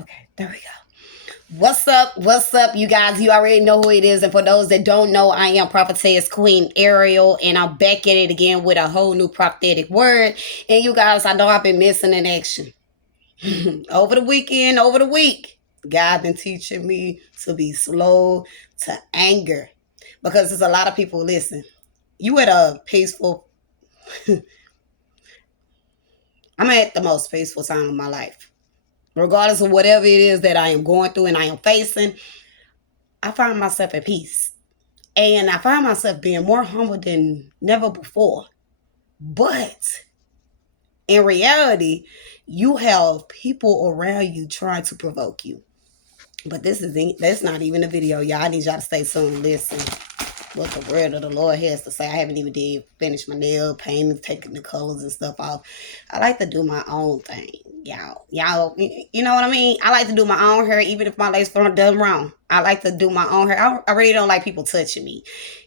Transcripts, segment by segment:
Okay, there we go. What's up? What's up, you guys? You already know who it is. And for those that don't know, I am Prophetess Queen Ariel, and I'm back at it again with a whole new prophetic word. And you guys, I know I've been missing in action. Over the weekend, over the week, God been teaching me to be slow to anger. Because there's a lot of people, listen, you at a peaceful, I'm at the most peaceful time of my life. Regardless of whatever it is that I am going through and I am facing, I find myself at peace. And I find myself being more humble than never before. But in reality, you have people around you trying to provoke you. But that's not even a video, y'all. I need y'all to stay tuned. Listen, what the word of the Lord has to say. I haven't even did finish my nail painting, taking the colors and stuff off. I like to do my own thing, y'all. You know what I mean? I like to do my own hair, even if my lace front done wrong. I like to do my own hair. I really don't like people touching me.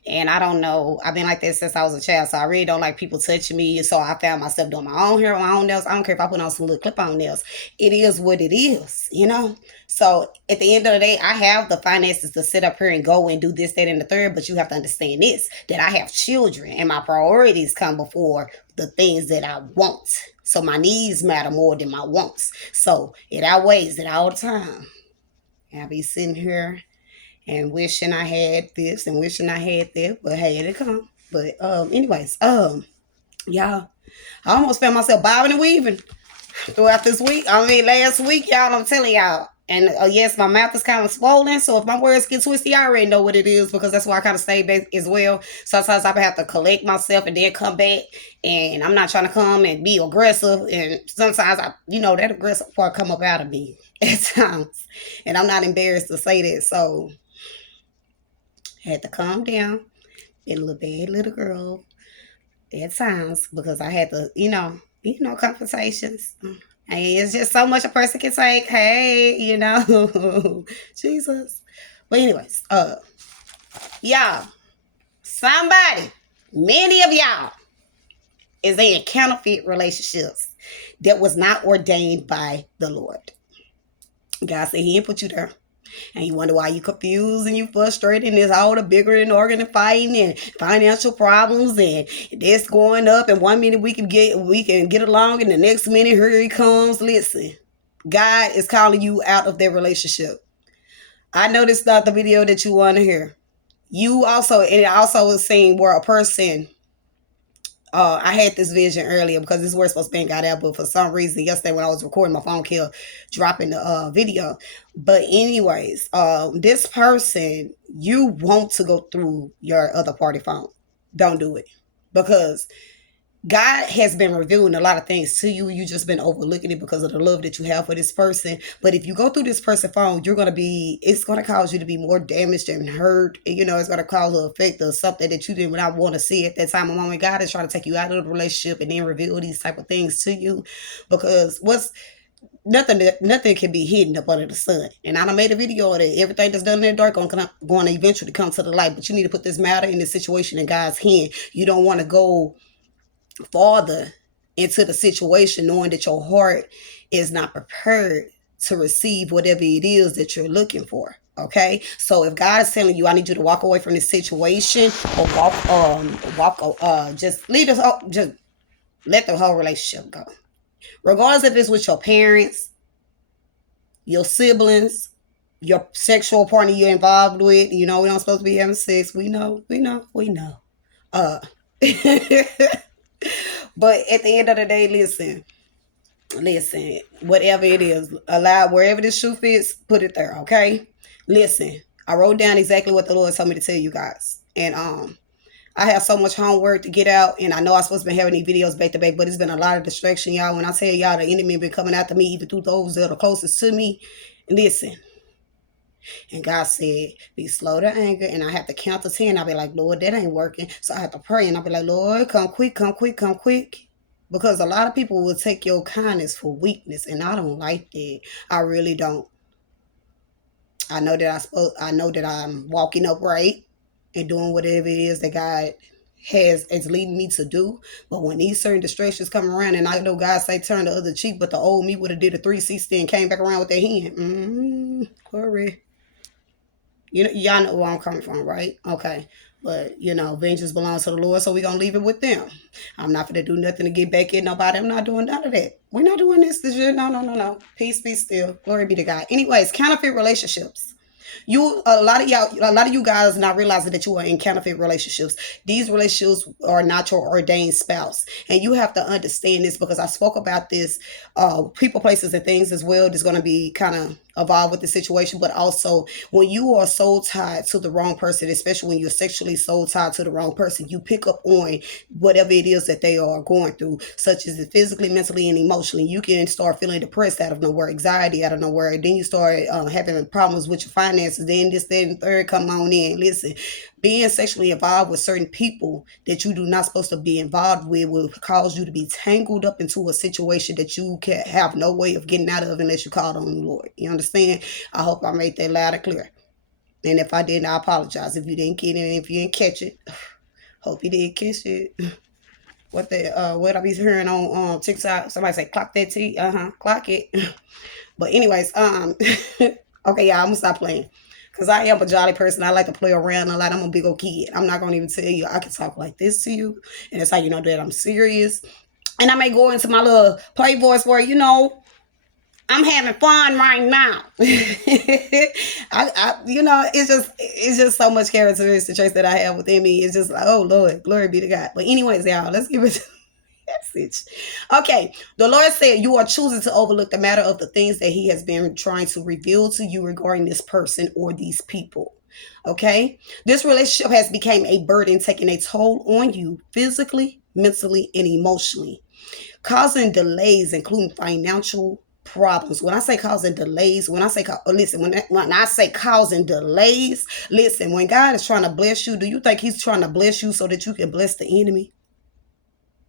And I don't know. I've been like that since I was a child, so I really don't like people touching me. So I found myself doing my own hair, my own nails. I don't care if I put on some little clip-on nails. It is what it is, you know? So at the end of the day, I have the finances to sit up here and go and do this, that, and the third. But you have to understand this, that I have children and my priorities come before the things that I want. So my needs matter more than my wants. So it outweighs it all the time. And I be sitting here and wishing I had this and wishing I had that, but hey, it come. But anyways, y'all, I almost found myself bobbing and weaving throughout this week. I mean, last week, y'all, I'm telling y'all. And yes, my mouth is kind of swollen. So if my words get twisty, I already know what it is because that's why I kind of stay back as well. Sometimes I have to collect myself and then come back. And I'm not trying to come and be aggressive. And sometimes that aggressive part come up out of me at times. And I'm not embarrassed to say that. So I had to calm down. Been a little bad little girl at times because I had to, conversations. Hey, it's just so much a person can take. Hey, Jesus. But anyways, y'all, somebody, many of y'all, is in counterfeit relationships that was not ordained by the Lord. God said He didn't put you there. And you wonder why you confused and you frustrated and it's all the bigger and organ and fighting and financial problems and this going up and 1 minute we can get along and the next minute here he comes. Listen, God is calling you out of their relationship. I know this is not the video that you want to hear. It also was saying where a person I had this vision earlier because this word supposed to be got out, but for some reason yesterday when I was recording, my phone kept dropping the video. But anyways, this person, you want to go through your other party phone. Don't do it because God has been revealing a lot of things to you. You just been overlooking it because of the love that you have for this person. But if you go through this person's phone, it's going to cause you to be more damaged and hurt. And, it's going to cause an effect of something that you didn't not want to see at that time of moment. God is trying to take you out of the relationship and then reveal these type of things to you because nothing can be hidden up under the sun. And I done made a video of it. Everything that's done in the dark going to eventually come to the light. But you need to put this matter in this situation in God's hand. You don't want to go farther into the situation knowing that your heart is not prepared to receive whatever it is that you're looking for. Okay, so if God is telling you I need you to walk away from this situation or just just let the whole relationship go, regardless if it's with your parents, your siblings, your sexual partner you're involved with. We don't supposed to be having sex. We know. uh But at the end of the day, listen, whatever it is, allow wherever the shoe fits, put it there, okay? Listen, I wrote down exactly what the Lord told me to tell you guys. And I have so much homework to get out, and I know I'm supposed to be having these videos back to back, but it's been a lot of distraction, y'all. When I tell y'all the enemy been coming after me, even through those that are closest to me, listen. And God said, be slow to anger. And I have to count to 10. I'll be like, Lord, that ain't working. So I have to pray. And I'll be like, Lord, come quick, come quick, come quick. Because a lot of people will take your kindness for weakness. And I don't like that. I really don't. I know that I'm walking upright and doing whatever it is that God is leading me to do. But when these certain distractions come around, and I know God say turn the other cheek, but the old me would have did a 360 and came back around with their hand. Glory. You know, y'all know where I'm coming from, right? Okay. But vengeance belongs to the Lord, so we're gonna leave it with them. I'm not gonna do nothing to get back at nobody. I'm not doing none of that. We're not doing this year. No, no, no, no. Peace be still. Glory be to God. Anyways, counterfeit relationships. A lot of you guys not realizing that you are in counterfeit relationships. These relationships are not your ordained spouse, and you have to understand this, because I spoke about this people, places, and things as well. That's going to be kind of evolve with the situation. But also, when you are soul tied to the wrong person, especially when you're sexually soul tied to the wrong person, you pick up on whatever it is that they are going through, such as physically, mentally, and emotionally. You can start feeling depressed out of nowhere, anxiety out of nowhere. Then you start having problems with your finances. Then this, that, and third come on in. Listen, being sexually involved with certain people that you do not supposed to be involved with will cause you to be tangled up into a situation that you can have no way of getting out of unless you call on the Lord. You understand? I hope I made that loud and clear. And if I didn't, I apologize if you didn't get it. And if you didn't catch it, hope you did catch it. What I be hearing on TikTok, somebody say clock that T. Clock it. But anyways, okay, y'all, I'm gonna stop playing. Cause I am a jolly person. I like to play around a lot. I'm a big old kid. I'm not gonna even tell you I can talk like this to you. And that's how you know that I'm serious. And I may go into my little play voice where, I'm having fun right now. It's just so much characteristic traits that I have within me. It's just like, oh Lord, glory be to God. But anyways, y'all, let's give it message. Okay, the Lord said you are choosing to overlook the matter of the things that He has been trying to reveal to you regarding this person or these people. Okay, this relationship has become a burden, taking a toll on you physically, mentally, and emotionally, causing delays, including financial problems. When I say causing delays, when I say causing delays, listen, when God is trying to bless you, do you think He's trying to bless you so that you can bless the enemy?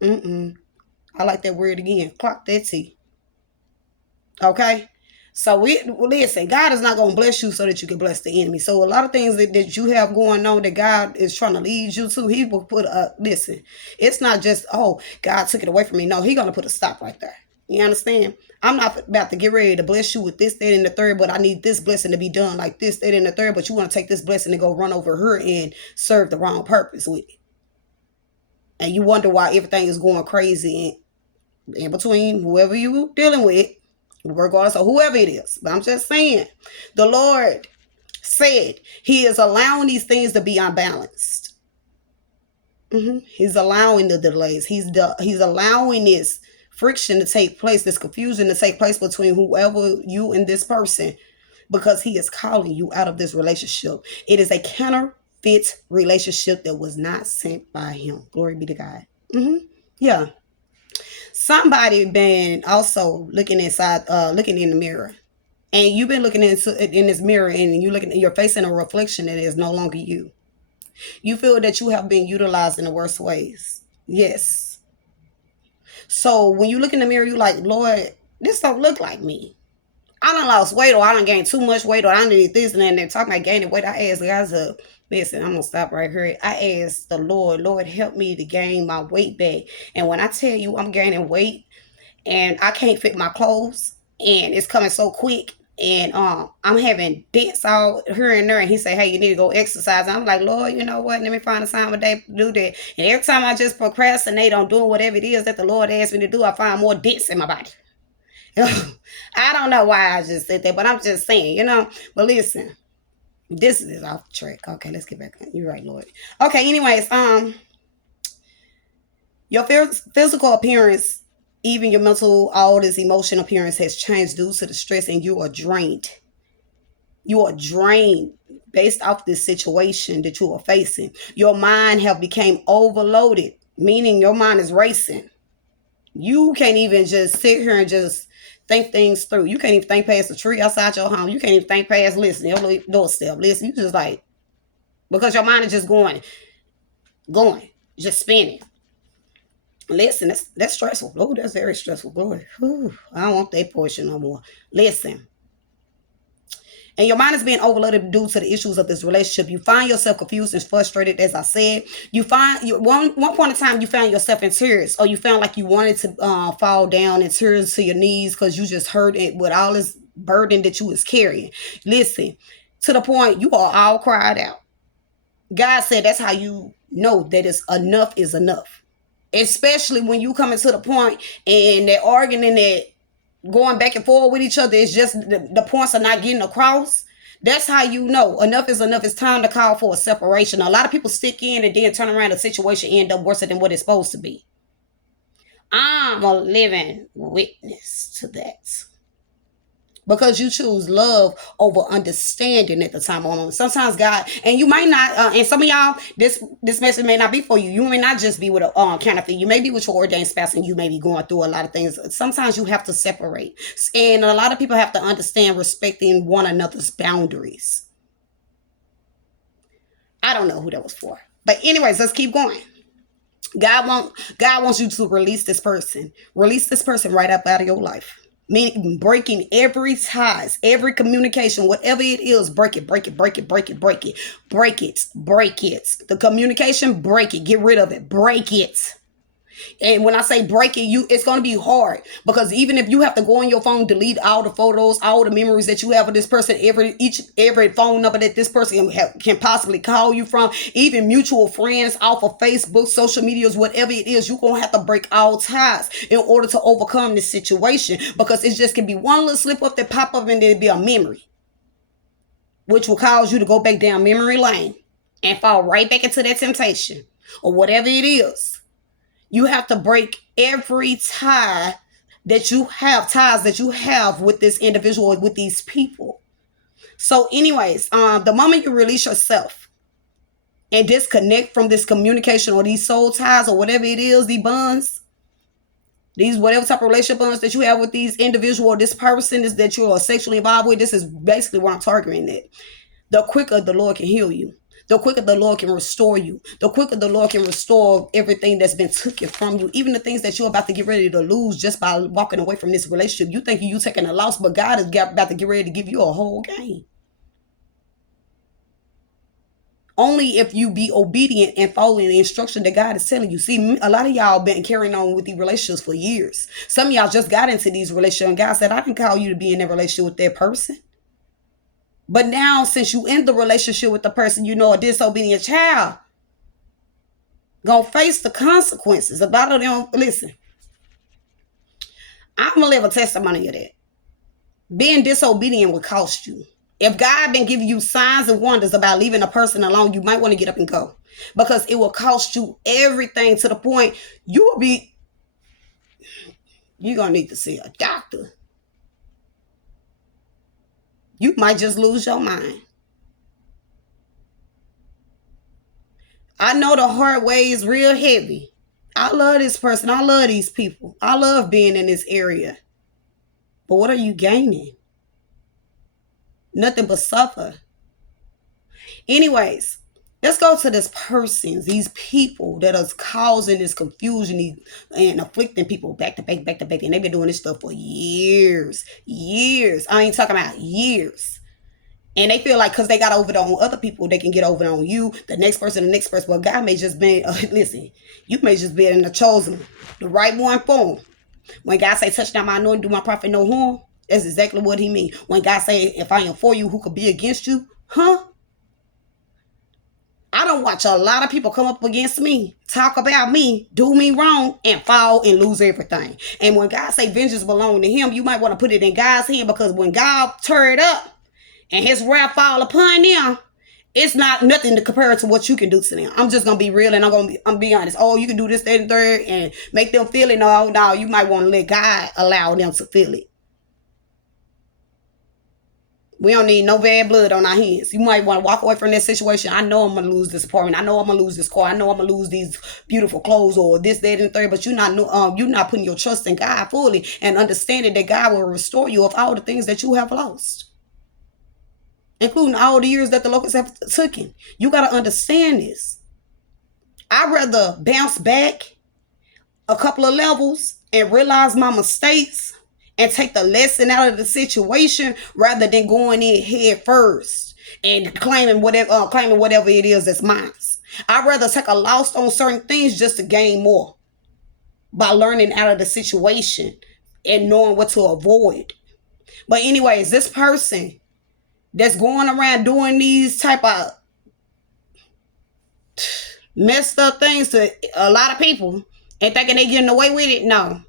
I like that word again. Clock that T. Okay? So listen, God is not going to bless you so that you can bless the enemy. So a lot of things that you have going on that God is trying to lead you to, He will put listen, it's not just, oh, God took it away from me. No, He's going to put a stop right there. You understand? I'm not about to get ready to bless you with this, that, and the third, but I need this blessing to be done like this, that, and the third. But you want to take this blessing and go run over her and serve the wrong purpose with it. And you wonder why everything is going crazy in between whoever you dealing with, regardless of whoever it is. But I'm just saying, the Lord said He is allowing these things to be unbalanced. He's allowing the delays. He's allowing this friction to take place, this confusion to take place between whoever you and this person, because He is calling you out of this relationship. It is a counterfeit relationship that was not sent by Him. Glory be to God. Yeah. Somebody been also looking inside, looking in the mirror, and you've been looking in this mirror, and you're facing a reflection that is no longer you. You feel that you have been utilized in the worst ways. Yes. So when you look in the mirror, you like, Lord, this don't look like me. I done lost weight, or I done gained too much weight, or I need this, and then they're talking about gaining weight. I asked guys, listen, I'm gonna stop right here. I asked the Lord, help me to gain my weight back. And when I tell you I'm gaining weight and I can't fit my clothes and it's coming so quick, and I'm having dents all here and there, and He say, hey, you need to go exercise. And I'm like, Lord, you know what? Let me find a time of day to do that. And every time I just procrastinate on doing whatever it is that the Lord asked me to do, I find more dents in my body. I don't know why I just said that, but I'm just saying, But listen, this is off track. Okay, let's get back on. You're right, Lord. Okay, anyways, your physical appearance, even your mental, all this emotional appearance has changed due to the stress, and you are drained. You are drained based off this situation that you are facing. Your mind have become overloaded, meaning your mind is racing. You can't even just sit here and just think things through. You can't even think past the tree outside your home. You can't even think past, listen, your doorstep. Listen, you just like, because your mind is just going, just spinning. Listen, that's stressful. Oh, that's very stressful. Boy, I don't want that portion no more. Listen, And your mind is being overloaded due to the issues of this relationship. You find yourself confused and frustrated, as I said. You find you one point in time you found yourself in tears, or you found like you wanted to fall down in tears to your knees because you just heard it with all this burden that you was carrying. Listen, to the point you are all cried out. God said that's how you know that it's enough is enough. Especially when you coming to the point and they're arguing that going back and forth with each other is just the points are not getting across. That's how you know enough is enough. It's time to call for a separation. A lot of people stick in and then turn around, the situation end up worse than what it's supposed to be. I'm a living witness to that. Because you choose love over understanding at the time on. Sometimes God, and you might not, and some of y'all, this message may not be for you. You may not just be with a counterfeit. You may be with your ordained spouse, and you may be going through a lot of things. Sometimes you have to separate, and a lot of people have to understand respecting one another's boundaries. I don't know who that was for, but anyways, let's keep going. God wants you to release this person. Release this person right up out of your life. Meaning breaking every ties, every communication, whatever it is, break it, break it, break it, break it, break it, break it, break it. The communication, break it, get rid of it, break it. And when I say break it, it's going to be hard, because even if you have to go on your phone, delete all the photos, all the memories that you have of this person, every phone number that this person can possibly call you from, even mutual friends off of Facebook, social medias, whatever it is, you're going to have to break all ties in order to overcome this situation, because it just can be one little slip up that pop up and then it'll be a memory, which will cause you to go back down memory lane and fall right back into that temptation or whatever it is. You have to break every ties that you have with this individual, with these people. So anyways, the moment you release yourself and disconnect from this communication or these soul ties or whatever it is, these bonds, these whatever type of relationship bonds that you have with these individual or this person is that you are sexually involved with, this is basically what I'm targeting at. The quicker the Lord can heal you. The quicker the Lord can restore you. The quicker the Lord can restore everything that's been taken from you. Even the things that you're about to get ready to lose just by walking away from this relationship. You think you taking a loss, but God is about to get ready to give you a whole gain. Only if you be obedient and following the instruction that God is telling you. See, a lot of y'all been carrying on with these relationships for years. Some of y'all just got into these relationships, and God said, I didn't call you to be in a relationship with that person. But now, since you in the relationship with the person, you know, a disobedient child gonna face the consequences. A lot of them, listen, I'm gonna live a testimony of that. Being disobedient will cost you. If God been giving you signs and wonders about leaving a person alone, you might want to get up and go, because it will cost you everything, to the point you're gonna need to see a doctor. You might just lose your mind. I know the hard way is real heavy. I love this person. I love these people. I love being in this area. But what are you gaining? Nothing but suffer. Anyways, let's go to this person, these people that are causing this confusion and afflicting people back to back, back to back. And they've been doing this stuff for years. Years. I ain't talking about years. And they feel like because they got over it on other people, they can get over it on you, the next person, the next person. Well, God may just be, listen, you may just be in the chosen, the right one for him. When God say, touch not my anointing, do my prophet no harm, that's exactly what he mean. When God say, if I am for you, who could be against you? Huh? I don't watch a lot of people come up against me, talk about me, do me wrong, and fall and lose everything. And when God say vengeance belong to him, you might want to put it in God's hand, because when God turn it up, and his wrath fall upon them, it's not nothing to compare to what you can do to them. I'm just gonna be real, and I'm be honest. Oh, you can do this, that, and third, and make them feel it. No, you might want to let God allow them to feel it. We don't need no bad blood on our hands. You might want to walk away from that situation. I know I'm gonna lose this apartment. I know I'm gonna lose this car. I know I'm gonna lose these beautiful clothes or this, that, and third. But you're not putting your trust in God fully and understanding that God will restore you of all the things that you have lost, including all the years that the locusts have taken. You got to understand this. I'd rather bounce back a couple of levels and realize my mistakes and take the lesson out of the situation rather than going in head first and claiming whatever it is that's mine. I'd rather take a loss on certain things just to gain more by learning out of the situation and knowing what to avoid. But anyways, this person that's going around doing these type of messed up things to a lot of people and thinking they getting away with it, no.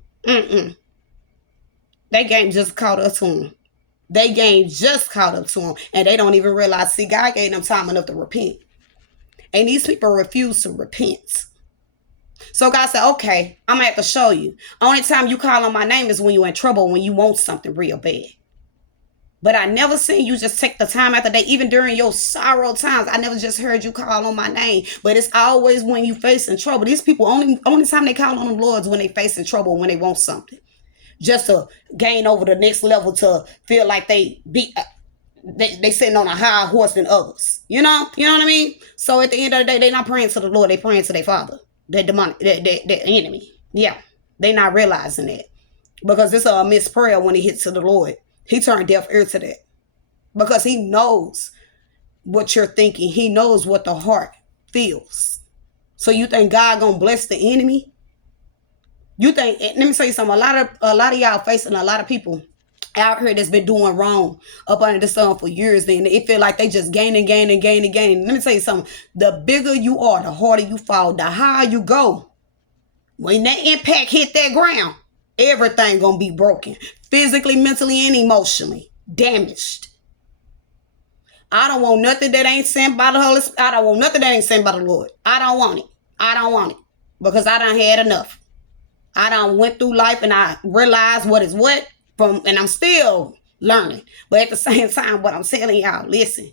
They game just caught up to them. They game just caught up to them, and they don't even realize. See, God gave them time enough to repent, and these people refuse to repent. So God said, okay, I'm gonna have to show you. Only time you call on my name is when you're in trouble, when you want something real bad. But I never seen you just take the time out the day, even during your sorrow times. I never just heard you call on my name. But it's always when you facing trouble. These people, only time they call on the Lord is when they facing trouble, when they want something. Just to gain over the next level, to feel like they sitting on a higher horse than others. You know what I mean? So at the end of the day, they're not praying to the Lord, they praying to their father. Their demonic, their enemy. Yeah. They not realizing that. Because it's a missed prayer when it hits to the Lord. He turned deaf ear to that. Because he knows what you're thinking. He knows what the heart feels. So you think God gonna bless the enemy? You think, let me tell you something, a lot of y'all facing a lot of people out here that's been doing wrong up under the sun for years, then it feel like they just gaining. Let me tell you something. The bigger you are, the harder you fall, the higher you go. When that impact hit that ground, everything gonna be broken. Physically, mentally, and emotionally damaged. I don't want nothing that ain't sent by the Holy Spirit. I don't want nothing that ain't sent by the Lord. I don't want it. Because I done had enough. I done went through life and I realized what is what and I'm still learning. But at the same time, what I'm telling y'all, listen,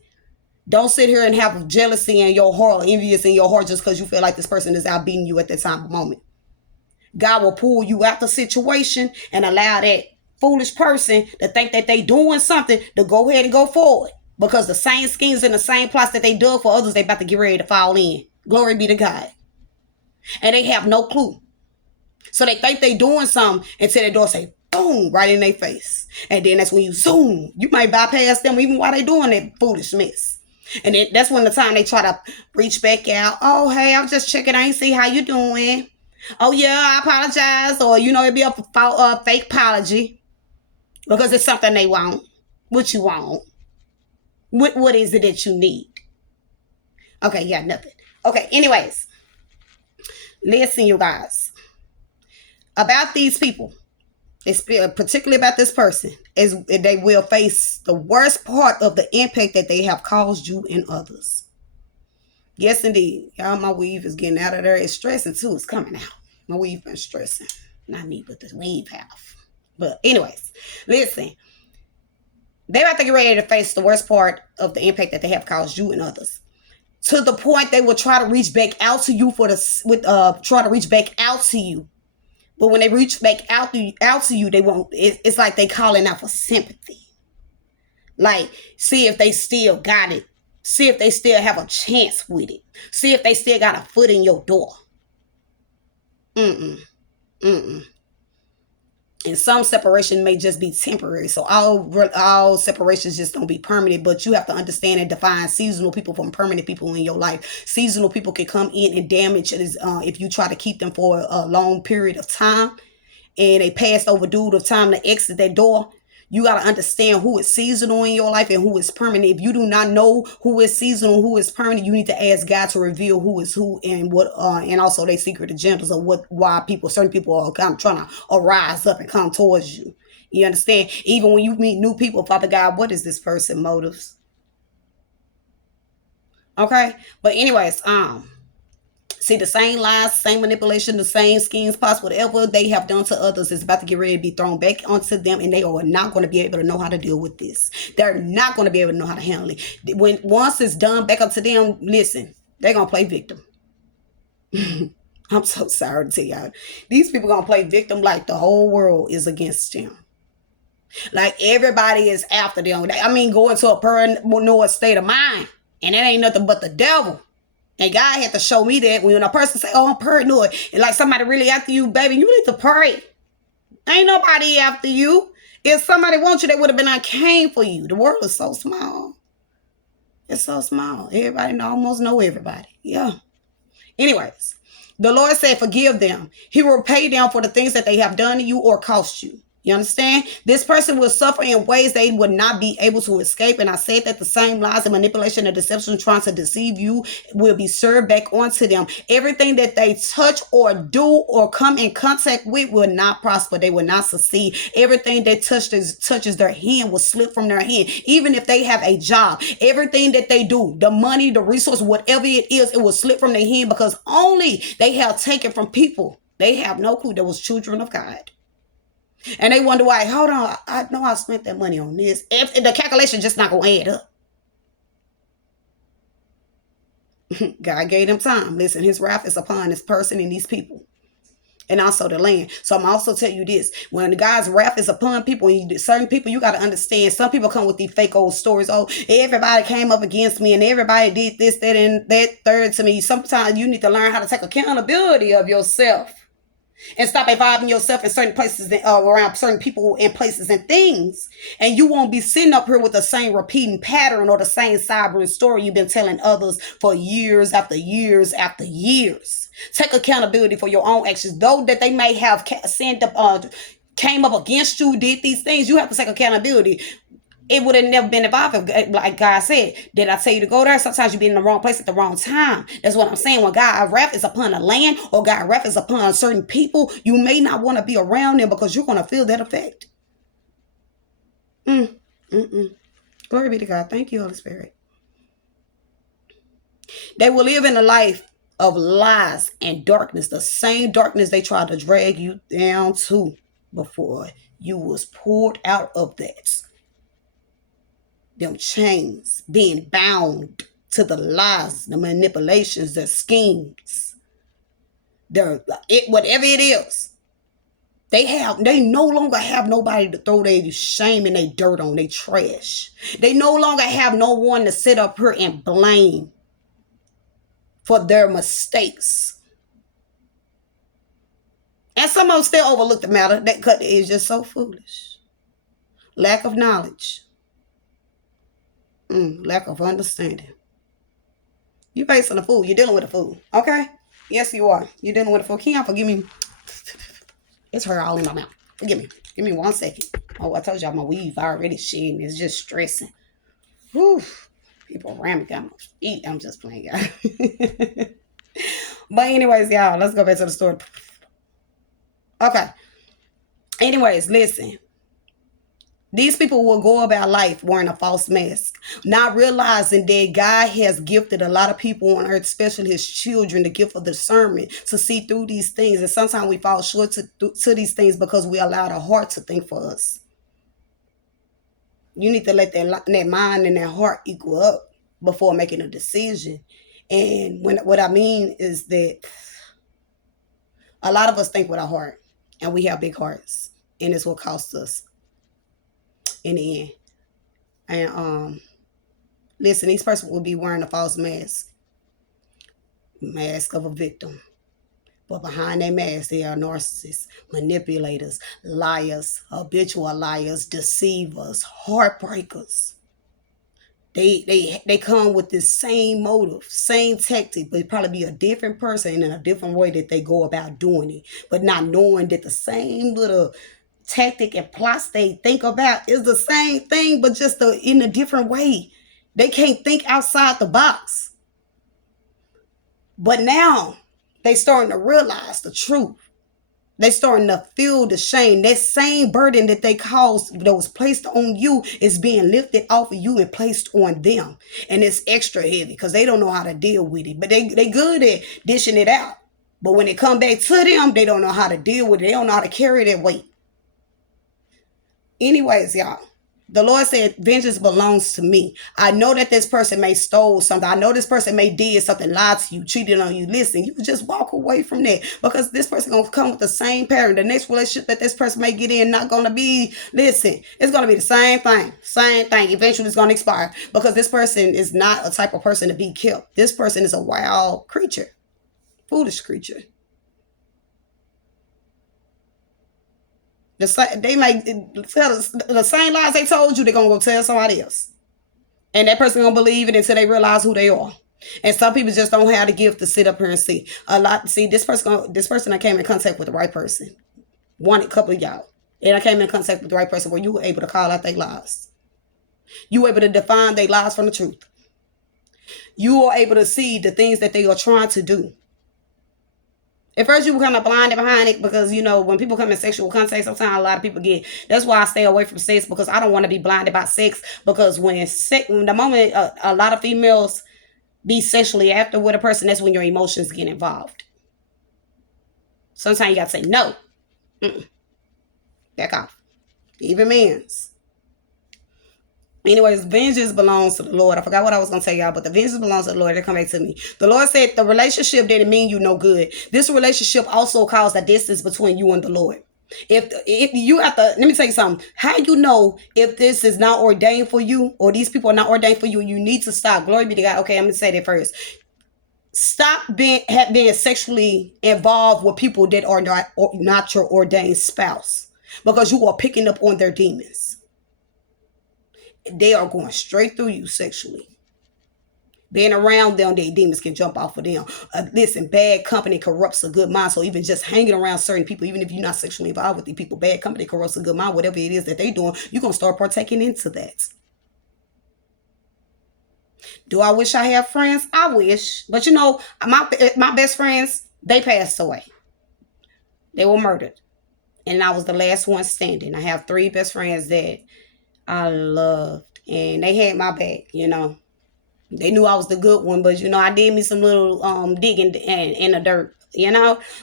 don't sit here and have jealousy in your heart, envious in your heart just because you feel like this person is out beating you at that time of moment. God will pull you out the situation and allow that foolish person to think that they doing something to go ahead and go forward. Because the same schemes and the same plots that they dug for others, they about to get ready to fall in. Glory be to God. And they have no clue. So they think they doing something until the door say, boom, right in their face. And then that's when you zoom. You might bypass them even while they doing that foolish mess. And then that's when the time they try to reach back out. Oh, hey, I'm just checking. I ain't see how you doing. Oh, yeah, I apologize. Or, it'd be a fake apology. Because it's something they want. What you want? What is it that you need? Okay, yeah, nothing. Okay, anyways. Listen, you guys. About these people, particularly about this person, is they will face the worst part of the impact that they have caused you and others. Yes, indeed. Y'all, my weave is getting out of there. It's stressing too. It's coming out. My weave been stressing. Not me, but the weave have. But anyways, listen. They're about to get ready to face the worst part of the impact that they have caused you and others. To the point they will try to reach back out to you try to reach back out to you. But when they reach back out to you, they won't. It's like they calling out for sympathy. Like, see if they still got it. See if they still have a chance with it. See if they still got a foot in your door. And some separation may just be temporary. So all separations just don't be permanent. But you have to understand and define seasonal people from permanent people in your life. Seasonal people can come in and damage if you try to keep them for a long period of time. And they passed overdue of time to exit that door. You got to understand who is seasonal in your life and who is permanent. If you do not know who is seasonal, who is permanent, you need to ask God to reveal who is who and what, and also their secret agendas of why certain people are kind of trying to arise up and come towards you. You understand? Even when you meet new people, Father God, what is this person's motives? Okay, but anyways, see, the same lies, same manipulation, the same schemes, plots, whatever they have done to others is about to get ready to be thrown back onto them, and they are not going to be able to know how to deal with this. They're not going to be able to know how to handle it. Once it's done back up to them, listen, they're going to play victim. I'm so sorry to tell y'all. These people going to play victim like the whole world is against them. Like everybody is after them. Going to a paranoid state of mind, and it ain't nothing but the devil. And God had to show me that when a person say, oh, I'm paranoid, and like somebody really after you, baby, you need to pray. Ain't nobody after you. If somebody wants you, they would have been on came for you. The world is so small. It's so small. Everybody almost know everybody. Yeah. Anyways, the Lord said, forgive them. He will pay them for the things that they have done to you or cost you. You understand? This person will suffer in ways they would not be able to escape. And I said that the same lies and manipulation and deception trying to deceive you will be served back onto them. Everything that they touch or do or come in contact with will not prosper. They will not succeed. Everything that touches their hand will slip from their hand. Even if they have a job, everything that they do, the money, the resource, whatever it is, it will slip from their hand because only they have taken from people. They have no clue that was children of God. And they wonder why, hold on, I know I spent that money on this. If the calculation just not going to add up. God gave them time. Listen, his wrath is upon this person and these people. And also the land. So I'm also tell you this. When God's wrath is upon people, certain people, you got to understand, some people come with these fake old stories. Oh, everybody came up against me and everybody did this, that, and that third to me. Sometimes you need to learn how to take accountability of yourself. And stop involving yourself in certain places around certain people and places and things. And you won't be sitting up here with the same repeating pattern or the same cyber story you've been telling others for years after years after years. Take accountability for your own actions. Though that they may have came up against you, did these things, you have to take accountability. It would have never been involved if, like God said, did I tell you to go there? Sometimes you've been in the wrong place at the wrong time. That's what I'm saying. When God's wrath is upon a land or God's wrath is upon certain people, you may not want to be around them because you're going to feel that effect. Glory be to God. Thank you, Holy Spirit. They will live in a life of lies and darkness, the same darkness they tried to drag you down to before you was pulled out of that. Them chains, being bound to the lies, the manipulations, the schemes, whatever it is. They no longer have nobody to throw their shame and their dirt on, their trash. They no longer have no one to sit up here and blame for their mistakes. And some of them still overlook the matter. That is just so foolish. Lack of knowledge. Lack of understanding. You facing a fool. You're dealing with a fool. Okay? Yes, you are. You're dealing with a fool. Keon, forgive me. It's her all in my mouth. Forgive me. Give me 1 second. Oh, I told y'all my weave already shedding. It's just stressing. Whew. People around me got my feet. I'm just playing, y'all. But anyways, y'all, let's go back to the story. Okay. Anyways, listen. These people will go about life wearing a false mask, not realizing that God has gifted a lot of people on earth, especially his children, the gift of discernment to see through these things. And sometimes we fall short to these things because we allow the heart to think for us. You need to let that mind and that heart equal up before making a decision. And what I mean is that a lot of us think with our heart, and we have big hearts, and it's what costs us in the end. And listen, these person will be wearing a false mask of a victim, but behind that mask they are narcissists, manipulators, liars, habitual liars, deceivers, heartbreakers. They come with this same motive, same tactic, but it probably be a different person in a different way that they go about doing it, but not knowing that the same little tactic and plots they think about is the same thing, but just in a different way. They can't think outside the box. But now they starting to realize the truth. They starting to feel the shame. That same burden that they caused, that was placed on you, is being lifted off of you and placed on them. And it's extra heavy because they don't know how to deal with it. But they good at dishing it out. But when it come back to them, they don't know how to deal with it. They don't know how to carry that weight. Anyways, y'all, the Lord said, vengeance belongs to me. I know that this person may stole something. I know this person may did something, lied to you, cheated on you. Listen, you just walk away from that because this person going to come with the same pattern. The next relationship that this person may get in not going to be, listen, it's going to be the same thing. Same thing. Eventually it's going to expire because this person is not a type of person to be kept. This person is a wild creature, foolish creature. They might tell the same lies they told you. They're gonna go tell somebody else, and that person gonna believe it until they realize who they are. And some people just don't have the gift to sit up here and see a lot. See, this person I came in contact with the right person. One, a couple of y'all, and I came in contact with the right person where you were able to call out their lies. You were able to define their lies from the truth. You are able to see the things that they are trying to do. At first, you were kind of blinded behind it because, when people come in sexual contact, sometimes a lot of people get. That's why I stay away from sex, because I don't want to be blinded by sex. Because when the moment a lot of females be sexually active with a person, that's when your emotions get involved. Sometimes you got to say, no, back off. Even men's. Anyways, vengeance belongs to the Lord. I forgot what I was going to tell y'all, but the vengeance belongs to the Lord. They come back to me. The Lord said the relationship didn't mean you no good. This relationship also caused a distance between you and the Lord. If you have to, let me tell you something. How you know if this is not ordained for you, or these people are not ordained for you, and you need to stop. Glory be to God. Okay, I'm going to say that first. Stop being sexually involved with people that are not your ordained spouse, because you are picking up on their demons. They are going straight through you sexually. Being around them, their demons can jump off of them. Listen, bad company corrupts a good mind. So even just hanging around certain people, even if you're not sexually involved with these people, bad company corrupts a good mind. Whatever it is that they're doing, you're going to start partaking into that. Do I wish I had friends? I wish. But my best friends, they passed away. They were murdered. And I was the last one standing. I have 3 best friends that I loved. And they had my back. They knew I was the good one, but I did me some little digging in the dirt.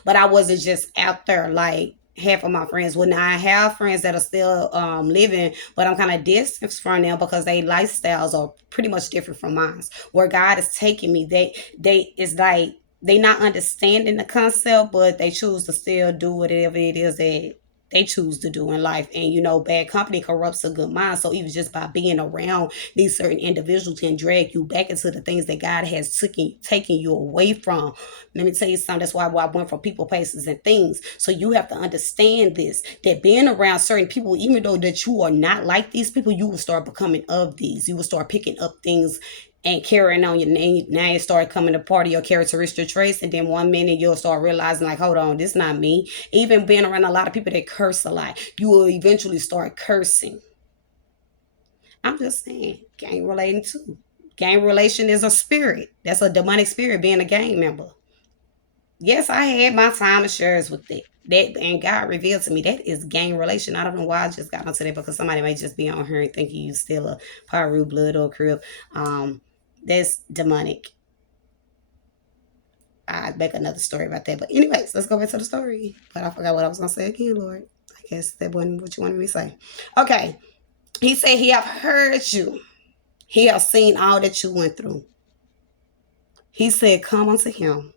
But I wasn't just out there like half of my friends would. Now I have friends that are still living, but I'm kind of distant from them because their lifestyles are pretty much different from mine. Where God is taking me, they it's like they not understanding the concept, but they choose to still do whatever it is that they choose to do in life. And bad company corrupts a good mind. So even just by being around these certain individuals can drag you back into the things that God has taken you away from. Let me tell you something. That's why I went from people, places, and things. So you have to understand this, that being around certain people, even though that you are not like these people, you will start becoming of these. You will start picking up things and carrying on your name. Now you start coming to part of your characteristic traits, and then one minute you'll start realizing, like, hold on, this is not me. Even being around a lot of people that curse a lot, you will eventually start cursing. I'm just saying, gang relating too. Gang relation is a spirit. That's a demonic spirit, being a gang member. Yes, I had my time and shares with it. And God revealed to me that is gang relation. I don't know why I just got onto that, because somebody may just be on here and thinking you still a Paru blood or crib. That's demonic. I'd make another story about that. But anyways, let's go back to the story. But I forgot what I was gonna say again, Lord. I guess that wasn't what you wanted me to say. Okay. He said he have heard you. He have seen all that you went through. He said, come unto him.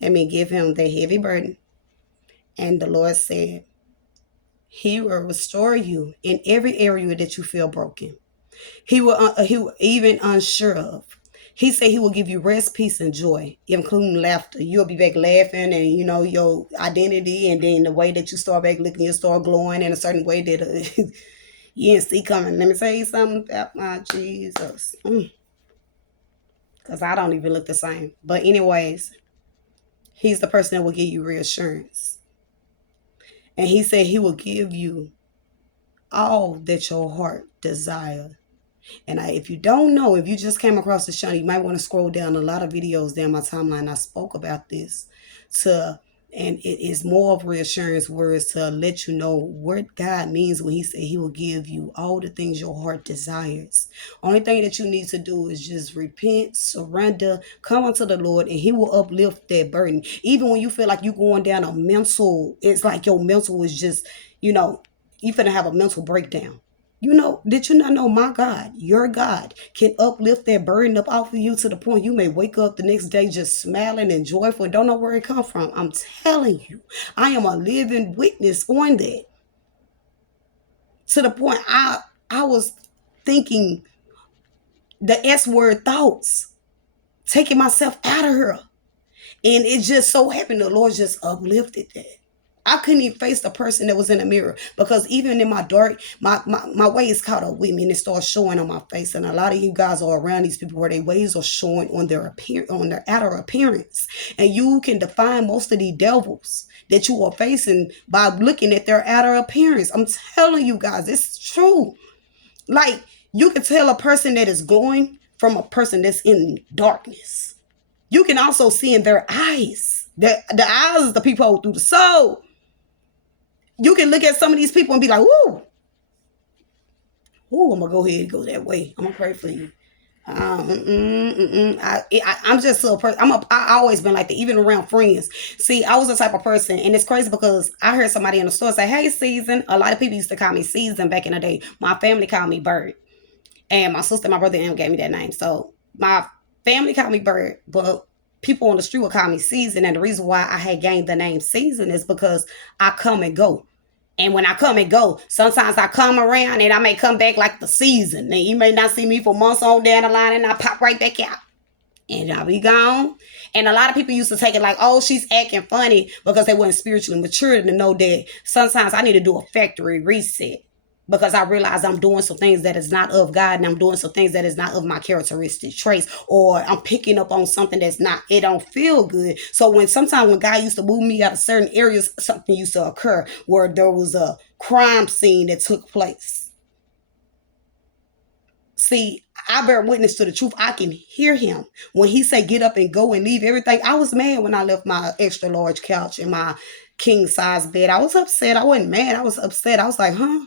Let me give him the heavy burden. And the Lord said, he will restore you in every area that you feel broken. He will even unsure of. He said he will give you rest, peace, and joy, including laughter. You'll be back laughing, and your identity, and then the way that you start back looking, you start glowing in a certain way that you didn't see coming. Let me tell you something about my Jesus, because I don't even look the same. But anyways, he's the person that will give you reassurance, and he said he will give you all that your heart desires. And if you don't know, if you just came across the channel, you might want to scroll down a lot of videos down my timeline. I spoke about this and it is more of reassurance words to let you know what God means when he said he will give you all the things your heart desires. Only thing that you need to do is just repent, surrender, come unto the Lord, and he will uplift that burden. Even when you feel like you're going down a mental, it's like your mental is just, you finna have a mental breakdown. Did you not know my God, your God, can uplift that burden up off of you to the point you may wake up the next day just smiling and joyful and don't know where it come from? I'm telling you, I am a living witness on that. To the point I was thinking the S word thoughts, taking myself out of her. And it just so happened the Lord just uplifted that. I couldn't even face the person that was in the mirror because even in my dark, my ways caught up with me and it started showing on my face. And a lot of you guys are around these people where their ways are showing on their on their outer appearance. And you can define most of these devils that you are facing by looking at their outer appearance. I'm telling you guys, it's true. Like you can tell a person that is glowing from a person that's in darkness. You can also see in their eyes. The eyes is the people through the soul. You can look at some of these people and be like, "Woo, woo, I'm gonna go ahead and go that way. I'm gonna pray for you." I'm just so person. I always been like that, even around friends. See, I was the type of person, and it's crazy because I heard somebody in the store say, "Hey, Season." A lot of people used to call me Season back in the day. My family called me Bird, and my sister, my brother, and them gave me that name. So my family called me Bird, but people on the street would call me Season. And the reason why I had gained the name Season is because I come and go. And when I come and go, sometimes I come around and I may come back like the season. And you may not see me for months on down the line and I pop right back out. And I'll be gone. And a lot of people used to take it like, oh, she's acting funny because they weren't spiritually mature to know that sometimes I need to do a factory reset because I realize I'm doing some things that is not of God and I'm doing some things that is not of my characteristic traits, or I'm picking up on something that's not, it don't feel good. So sometimes when God used to move me out of certain areas, something used to occur where there was a crime scene that took place. See, I bear witness to the truth. I can hear him when he say get up and go and leave everything. I was mad when I left my extra large couch and my king size bed. I was upset. I wasn't mad. I was upset. I was like, huh?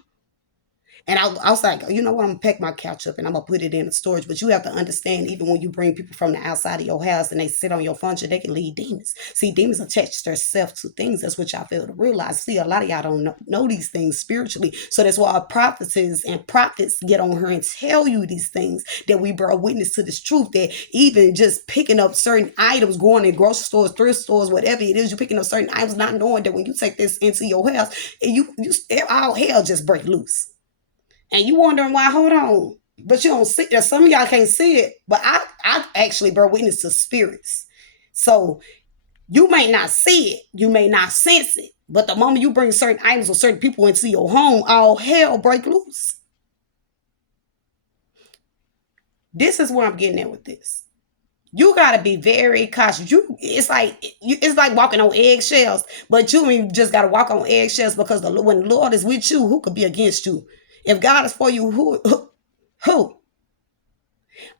And I was like, you know what? I'm gonna pack my couch up and I'm gonna put it in the storage. But you have to understand, even when you bring people from the outside of your house and they sit on your furniture, they can lead demons. See, demons attach themselves to things. That's what y'all fail to realize. See, a lot of y'all don't know these things spiritually. So that's why our prophetess and prophets get on her and tell you these things, that we bear witness to this truth, that even just picking up certain items, going in grocery stores, thrift stores, whatever it is, you're picking up certain items, not knowing that when you take this into your house, you all hell just break loose. And you wondering why, hold on. But you don't see it. Some of y'all can't see it. But I actually bear witness to spirits. So you may not see it. You may not sense it. But the moment you bring certain items or certain people into your home, all hell break loose. This is where I'm getting at with this. You gotta be very cautious. It's like walking on eggshells, but you just gotta walk on eggshells because when the Lord is with you, who could be against you? If God is for you, who?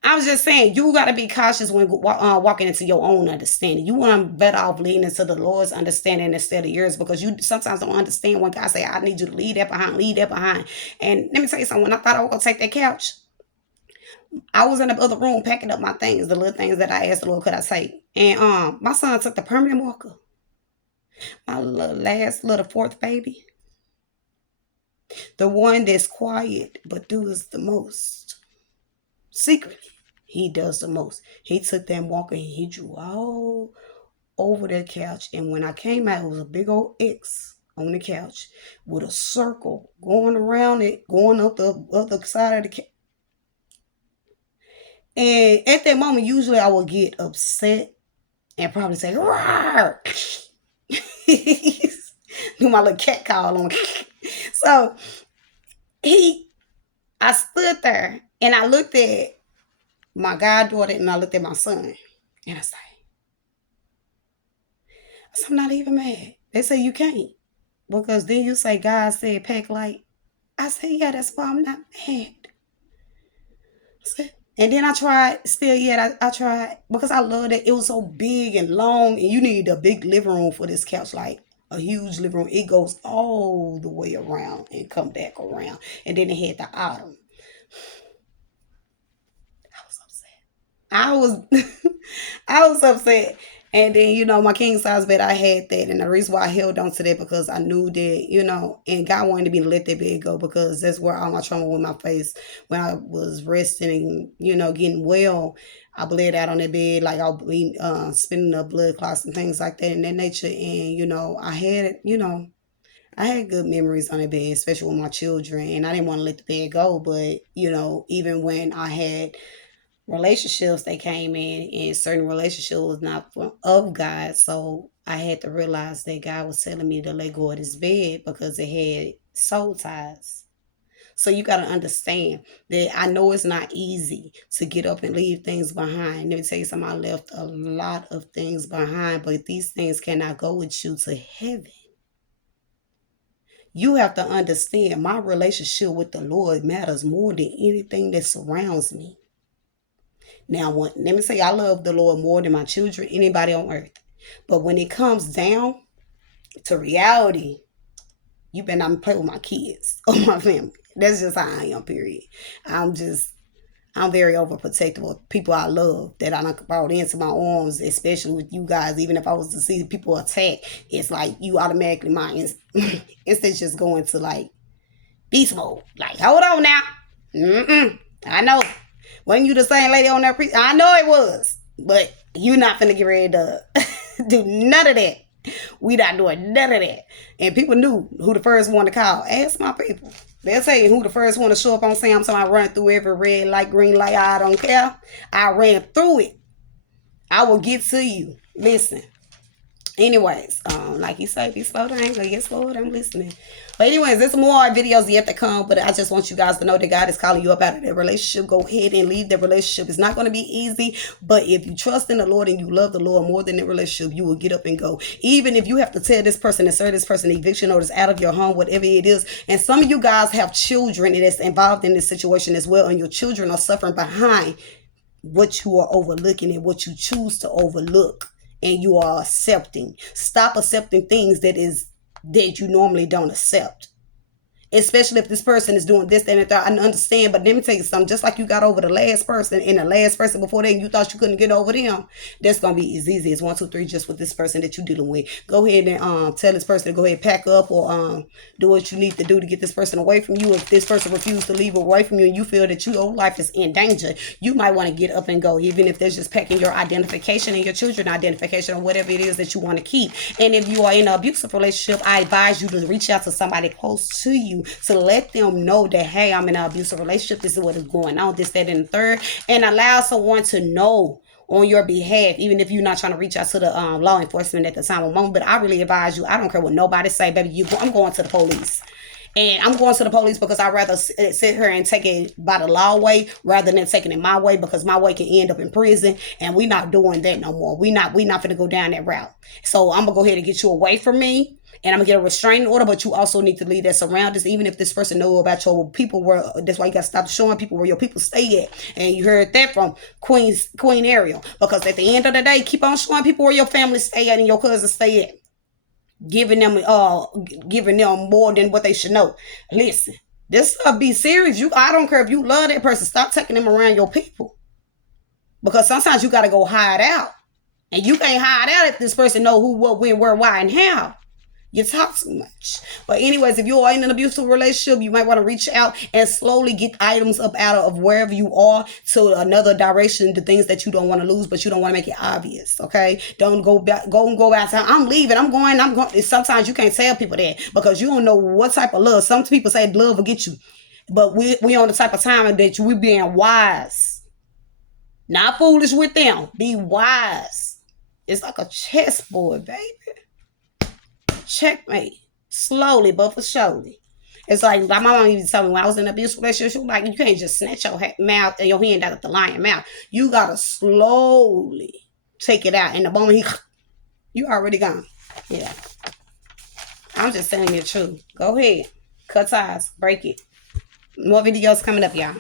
I was just saying, you got to be cautious when walking into your own understanding. You want to better off leading into the Lord's understanding instead of yours, because you sometimes don't understand when God say, I need you to leave that behind, leave that behind. And let me tell you something, when I thought I was going to take that couch, I was in the other room packing up my things, the little things that I asked the Lord could I take. And my son took the permanent marker, my last little fourth baby, the one that's quiet but does the most secretly. He does the most. He took that walker and he drew all over that couch. And when I came out, it was a big old X on the couch with a circle going around it, going up the other side of the couch. And at that moment, usually I would get upset and probably say, "Rawr!" Do my little cat call on. So I stood there and I looked at my goddaughter and I looked at my son. And I said, I'm not even mad. They say you can't. Because then you say God said pack light. I said, yeah, that's why I'm not mad. And then I tried, still yet I tried, because I loved it. It was so big and long, and you need a big living room for this couch, like a huge living room. It goes all the way around and come back around. And then it had the autumn. I was upset. I was I was upset. And then, my king size bed, I had that. And the reason why I held on to that because I knew that, and God wanted me to let that bed go because that's where all my trauma with my face. When I was resting and, getting well, I bled out on that bed. Like I'll be spinning up blood clots and things like that in that nature. And, I had good memories on the bed, especially with my children. And I didn't want to let the bed go. But, even when I had relationships, they came in and certain relationships was not of God. So I had to realize that God was telling me to let go of this bed because it had soul ties. So you got to understand that I know it's not easy to get up and leave things behind. Let me tell you something, I left a lot of things behind, but these things cannot go with you to heaven. You have to understand my relationship with the Lord matters more than anything that surrounds me. Now, let me say I love the Lord more than my children, anybody on earth. But when it comes down to reality, you better not play with my kids or my family. That's just how I am, period. I'm very overprotective of people I love that I done brought into my arms, especially with you guys. Even if I was to see people attack, it's like you automatically, my instant just going to like beast mode. Like, hold on now. I know. Wasn't you the same lady on that I know it was. But you not finna get ready to do none of that. We not doing none of that. And people knew who the first one to call. Ask my people. They'll tell you who the first one to show up on Sam. So I run through every red light, green light. I don't care. I ran through it. I will get to you. Listen. Anyways, like you say, be slow down. Get slow. I'm listening. But anyways, there's more videos yet to come. But I just want you guys to know that God is calling you up out of that relationship. Go ahead and leave the relationship. It's not going to be easy. But if you trust in the Lord and you love the Lord more than the relationship, you will get up and go. Even if you have to tell this person and serve this person eviction notice out of your home, whatever it is. And some of you guys have children that's involved in this situation as well. And your children are suffering behind what you are overlooking and what you choose to overlook. And you are accepting. Stop accepting things that you normally don't accept. Especially if this person is doing this, that, and that. I understand, but let me tell you something. Just like you got over the last person and the last person before that, you thought you couldn't get over them. That's gonna be as easy as 1, 2, 3. Just with this person that you're dealing with. Go ahead and tell this person to go ahead and pack up or do what you need to do to get this person away from you. If this person refuses to leave away from you and you feel that your life is in danger, you might want to get up and go. Even if there's just packing your identification and your children identification or whatever it is that you want to keep. And if you are in an abusive relationship, I advise you to reach out to somebody close to you to let them know that, hey, I'm in an abusive relationship. This is what is going on, this, that, and the third. And allow someone to know on your behalf, even if you're not trying to reach out to the law enforcement at the time of moment. But I really advise you, I don't care what nobody say, baby, I'm going to the police. And I'm going to the police because I'd rather sit here and take it by the law way rather than taking it my way, because my way can end up in prison, and we're not doing that no more. We not going to go down that route. So I'm going to go ahead and get you away from me, and I'm going to get a restraining order, but you also need to leave that surroundings. Even if this person know about your people, that's why you got to stop showing people where your people stay at. And you heard that from Queen Ariel, because at the end of the day, keep on showing people where your family stay at and your cousins stay at. Giving them more than what they should know. Listen, this stuff be serious. I don't care if you love that person. Stop taking them around your people. Because sometimes you got to go hide out. And you can't hide out if this person know who, what, when, where, why, and how. You talk too much. But anyways, if you are in an abusive relationship, you might want to reach out and slowly get items up out of wherever you are to another direction, the things that you don't want to lose, but you don't want to make it obvious. Okay? Don't go outside. I'm leaving. I'm going. Sometimes you can't tell people that because you don't know what type of love. Some people say love will get you. But we on the type of time that we being wise. Not foolish with them. Be wise. It's like a chessboard, baby. Checkmate. Slowly but for surely. It's like my mom even told me when I was in an abusive relationship, she was like, you can't just snatch your mouth and your hand out of the lion mouth. You gotta slowly take it out. And the moment you already gone. Yeah. I'm just telling you the truth. Go ahead. Cut ties. Break it. More videos coming up, y'all.